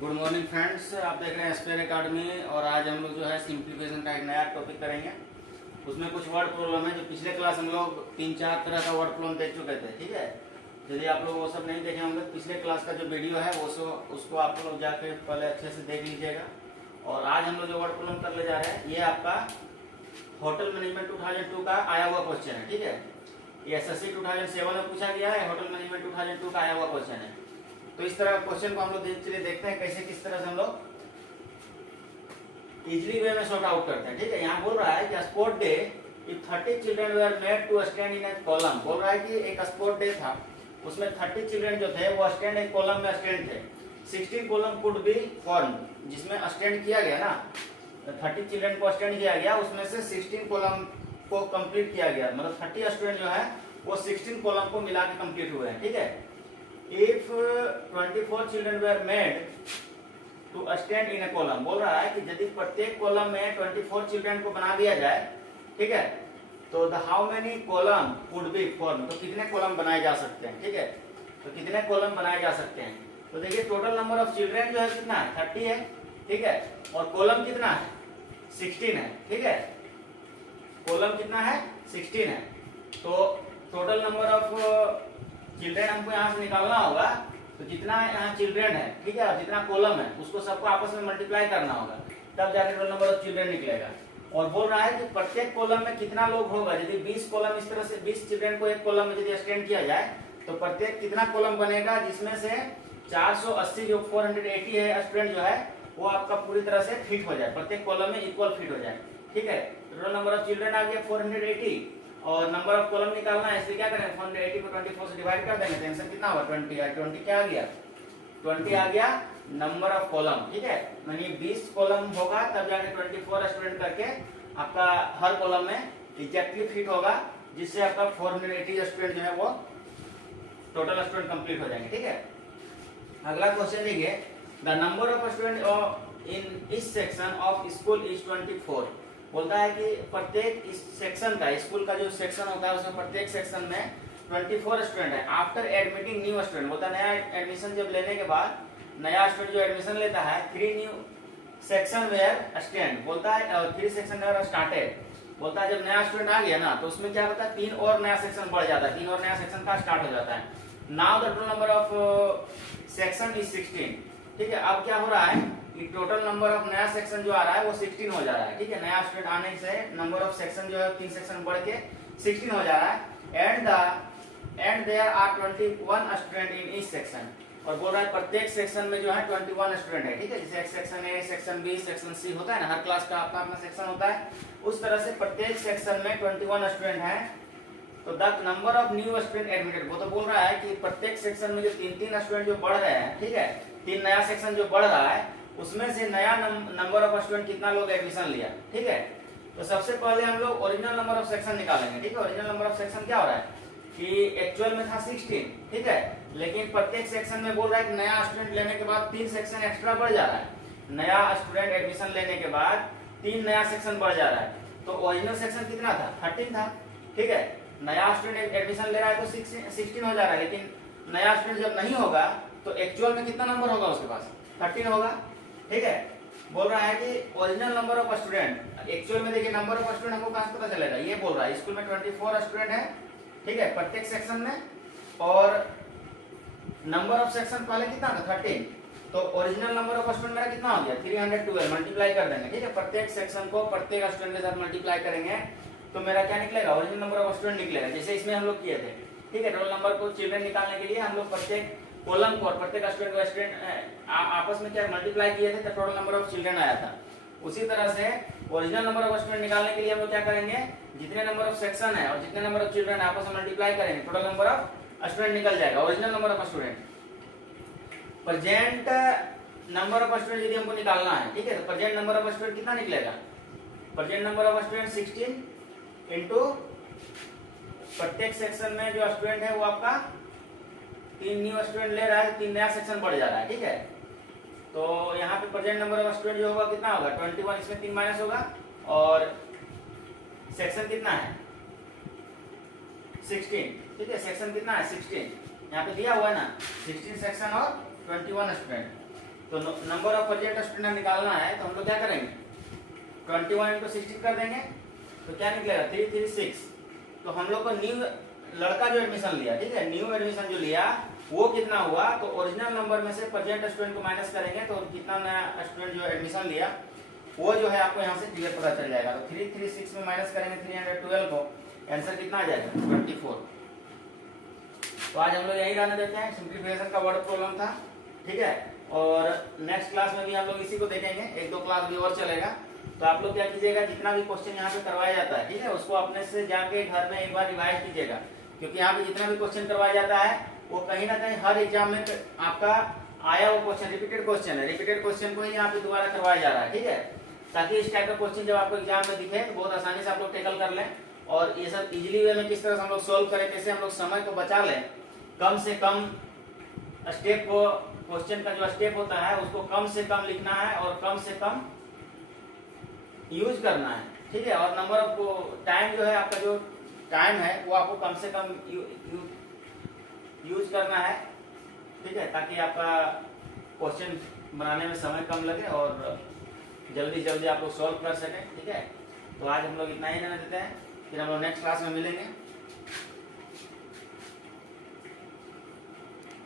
Good morning friends, आप देख रहे हैं एसपीआर अकेडमी। और आज हम लोग जो है सिंप्लीफिकेशन का एक नया टॉपिक करेंगे। उसमें कुछ वर्ड प्रॉब्लम है जो पिछले क्लास हम लोग 3-4 तरह का वर्ड प्रॉब्लम देख चुके थे। ठीक है, यदि आप लोग वो सब नहीं देखे होंगे पिछले क्लास का जो वीडियो है उसको आप लोग जाके पहले अच्छे से देख लीजिएगा। और आज हम लोग जो वर्ड प्रॉब्लम कर ले जा रहे हैं ये आपका होटल मैनेजमेंट 2002 का आया हुआ क्वेश्चन है। ठीक है, ये एसएससी 2007 में पूछा गया है, होटल मैनेजमेंट 2002 का आया हुआ क्वेश्चन है। तो इस तरह क्वेश्चन को हम लोग देखते हैं कैसे किस तरह से हम लोग इजीली वे में सॉर्ट आउट करते हैं। ठीक है, यहाँ बोल रहा है कि sport day if 30 children were made to stand in A column. बोल रहा है कि एक स्पोर्ट डे था, उसमें 30 चिल्ड्रन जो थे वो स्टैंड एक कॉलम में स्टैंड थे। 16 कॉलम कुड बी फॉर्म, जिसमें स्टैंड किया गया ना, 30 चिल्ड्रन को स्टैंड किया गया, उसमें से 16 कॉलम को कंप्लीट किया गया। मतलब 30 स्टूडेंट जो है वो 16 कॉलम को मिला के कंप्लीट हुए हैं। ठीक है, If 24 children were made to stand in a column, बोल रहा है कि यदि प्रत्येक कॉलम में 24 चिल्ड्रन को बना दिया जाए, ठीक है, तो the how many column would be form, तो कितने कॉलम बनाए जा सकते हैं। ठीक है, तो कितने कॉलम बनाए जा सकते हैं। तो देखिए टोटल नंबर ऑफ चिल्ड्रन जो है कितना है, 30 है। ठीक है, और कॉलम कितना है, 16 है। ठीक है, कॉलम कितना है, 16 है। तो टोटल नंबर ऑफ चिल्ड्रन हमको यहाँ से निकालना होगा। तो जितना यहाँ चिल्ड्रन है, ठीक है, जितना कॉलम है उसको सबको आपस में मल्टीप्लाई करना होगा, तब जाके टोटल नंबर ऑफ चिल्ड्रन निकलेगा। और बोल रहा है कि प्रत्येक कॉलम में कितना लोग होगा। यदि 20 कॉलम इस तरह से 20 चिल्ड्रन को एक कॉलम में यदि स्टैंड किया जाए तो प्रत्येक कितना कॉलम बनेगा, जिसमें से 480 जो 480 है स्टूडेंट जो है वो आपका पूरी तरह से फिट हो जाए, प्रत्येक कॉलम में इक्वल फिट हो जाए। ठीक है, टोटल नंबर ऑफ चिल्ड्रन आ गया 480 और नंबर ऑफ कॉलम निकालना है, इसलिए क्या करेंगे 480 को 24 से डिवाइड कर देंगे, तो आंसर कितना होगा 20 है। 20 क्या आ गया, 20 आ गया नंबर ऑफ कॉलम। ठीक है, यानी 20 कॉलम होगा तब जाके 24 स्टूडेंट करके आपका हर कॉलम में एग्जैक्टली फिट होगा, जिससे आपका 480 स्टूडेंट जो है वो टोटल स्टूडेंट कंप्लीट हो जाएंगे। ठीक है, अगला क्वेश्चन देखिए, the number of student in इस सेक्शन ऑफ स्कूल इज 24। बोलता है कि प्रत्येक इस सेक्शन का, स्कूल का जो सेक्शन होता है उसमें प्रत्येक सेक्शन में 24 स्टूडेंट है। आफ्टर एडमिटिंग न्यू स्टूडेंट, बोलता है नया एडमिशन जब लेने के बाद नया स्टूडेंट जो एडमिशन लेता है, 3 न्यू सेक्शन वेयर स्टैंड, बोलता है 3 सेक्शन वेयर स्टार्टेड। बोलता है जब नया स्टूडेंट आ गया ना तो उसमें क्या होता है, 3 और नया सेक्शन बढ़ जाता है, 3 और नया सेक्शन का स्टार्ट हो जाता है। Now the total number of section is 16। ठीक है, अब क्या हो रहा है कि टोटल नंबर ऑफ नया सेक्शन जो आ रहा है वो 16 हो जा रहा है। ठीक है, नया स्टूडेंट आने से नंबर ऑफ सेक्शन जो है 3 सेक्शन बढ़ के 16 हो जा रहा है। And there are 21 student in each section. और बोल रहा है प्रत्येक सेक्शन में जो है 21 स्टूडेंट है। ठीक है, जैसे section A, section B, section C होता है ना, हर क्लास का अपना अपना सेक्शन होता है, उस तरह से प्रत्येक सेक्शन में 21 स्टूडेंट है। तो the number of new student admitted, वो तो बोल रहा है कि प्रत्येक सेक्शन में जो 3-3 स्टूडेंट जो बढ़ रहे हैं, ठीक है, 3 नया सेक्शन जो बढ़ रहा है उसमें से नया नंबर ऑफ स्टूडेंट कितना लोग एडमिशन लिया। ठीक है, तो सबसे पहले हम लोग ओरिजिनल नंबर ऑफ सेक्शन निकालेंगे। ठीक है, ओरिजिनल नंबर ऑफ सेक्शन क्या हो रहा है कि एक्चुअल में था 16। ठीक है, लेकिन प्रत्येक सेक्शन में बोल रहा है कि नया स्टूडेंट लेने के बाद 3 सेक्शन एक्स्ट्रा बढ़ जा रहा है। नया स्टूडेंट एडमिशन लेने के बाद 3 नया सेक्शन बढ़ जा रहा है। तो ओरिजिनल सेक्शन कितना था, 13 था। ठीक है, नया स्टूडेंट एडमिशन ले रहा है तो 16 हो जा रहा है, लेकिन नया स्टूडेंट जब नहीं होगा तो एक्चुअल में कितना नंबर होगा उसके पास, 13 होगा। ठीक है, बोल रहा है कि original number of student, actual में देखिए नंबर ऑफ स्टूडेंट हमको कहां से पता चलेगा, ये बोल रहा है स्कूल में 24 स्टूडेंट है। ठीक है, प्रत्येक सेक्शन में, और नंबर ऑफ सेक्शन पहले कितना था 13, तो ओरिजिनल नंबर ऑफ स्टूडेंट मेरा कितना हो गया 312, मल्टीप्लाई कर देंगे। ठीक है, प्रत्येक सेक्शन को प्रत्येक स्टूडेंट के साथ मल्टीप्लाई करेंगे तो मेरा क्या निकलेगा, ओरिजिनल नंबर ऑफ स्टूडेंट निकलेगा, जैसे इसमें हम लोग किए थे। ठीक है, टोटल नंबर को चिल्ड्रन निकालने के लिए हम लोग प्रत्येक कॉलम को और प्रत्येक स्टूडेंट को स्टूडेंट आपस में क्या मल्टीप्लाई किए थे तो टोटल नंबर ऑफ चिल्ड्रन आया था। उसी तरह से ओरिजिनल नंबर ऑफ स्टूडेंट निकालने के लिए हम लोग क्या करेंगे, जितने नंबर ऑफ सेक्शन है और जितने नंबर ऑफ चिल्ड्रन आपस में मल्टीप्लाई करेंगे, टोटल नंबर ऑफ स्टूडेंट निकल जाएगा, original number of student. Present number of student यदि हमको निकालना है, ठीक है, तो प्रेजेंट नंबर ऑफ स्टूडेंट कितना निकलेगा, present number of student 16 into प्रत्येक सेक्शन में जो स्टूडेंट है वो आपका 3 न्यू स्टूडेंट ले रहा है, 3 नया सेक्शन बढ़ जा रहा है। ठीक है, तो यहाँ पे प्रेजेंट नंबर ऑफ स्टूडेंट जो होगा कितना होगा 21, इसमें 3 माइनस होगा, और सेक्शन कितना है 16। ठीक है, सेक्शन कितना है 16, यहाँ पे दिया हुआ है ना 16 सेक्शन और 21 स्टूडेंट। तो नंबर ऑफ प्रेजेंट स्टूडेंट निकालना है तो हम लोग क्या करेंगे, 21 into 16 कर देंगे, तो क्या निकलेगा 336। तो हम लोग को न्यू लड़का जो एडमिशन लिया, ठीक है, न्यू एडमिशन जो लिया वो कितना हुआ, तो ओरिजिनल नंबर में से प्रेजेंट स्टूडेंट को माइनस करेंगे तो कितना नया स्टूडेंट जो एडमिशन लिया वो जो है आपको यहाँ से क्लियर पता चल जाएगा। तो 336 में माइनस करेंगे 312 को, आंसर कितना आ जाएगा 24। तो आज हम लोग यही रहने देते हैं, सिंप्लीफिकेशन का वर्ड प्रॉब्लम था, ठीक है। और नेक्स्ट क्लास में भी हम लोग इसी को देखेंगे, 1-2 क्लास भी और चलेगा। तो आप लोग क्या कीजिएगा, जितना भी क्वेश्चन यहाँ पे करवाया जाता है, ठीक है, उसको अपने से जाके घर में एक बार रिवाइज कीजिएगा, क्योंकि यहाँ पे जितना भी क्वेश्चन करवाया जाता है वो कहीं ना कहीं हर एग्जाम में आपका आया वो क्वेश्चन रिपीटेड क्वेश्चन है, रिपीटेड क्वेश्चन को ही यहाँ पे दोबारा करवाया जा रहा है, ठीक है, ताकि इस टाइप का क्वेश्चन जब आपको एग्जाम में दिखे तो बहुत आसानी से आप लोग टेकल कर लें। और ये सब इजीली वे में किस तरह से हम लोग सोल्व करें, कैसे हम लोग समय को बचा लें, कम से कम स्टेप को, क्वेश्चन का जो स्टेप होता है उसको कम से कम लिखना है और कम से कम यूज करना है, ठीक है। और नंबर ऑफ टाइम जो है, आपका जो टाइम है वो आपको कम से कम यूज करना है, ठीक है, ताकि आपका क्वेश्चन बनाने में समय कम लगे और जल्दी जल्दी आप लोग सॉल्व कर सकें, ठीक है। तो आज हम लोग इतना ही रहने देते हैं, फिर हम लोग नेक्स्ट क्लास में मिलेंगे।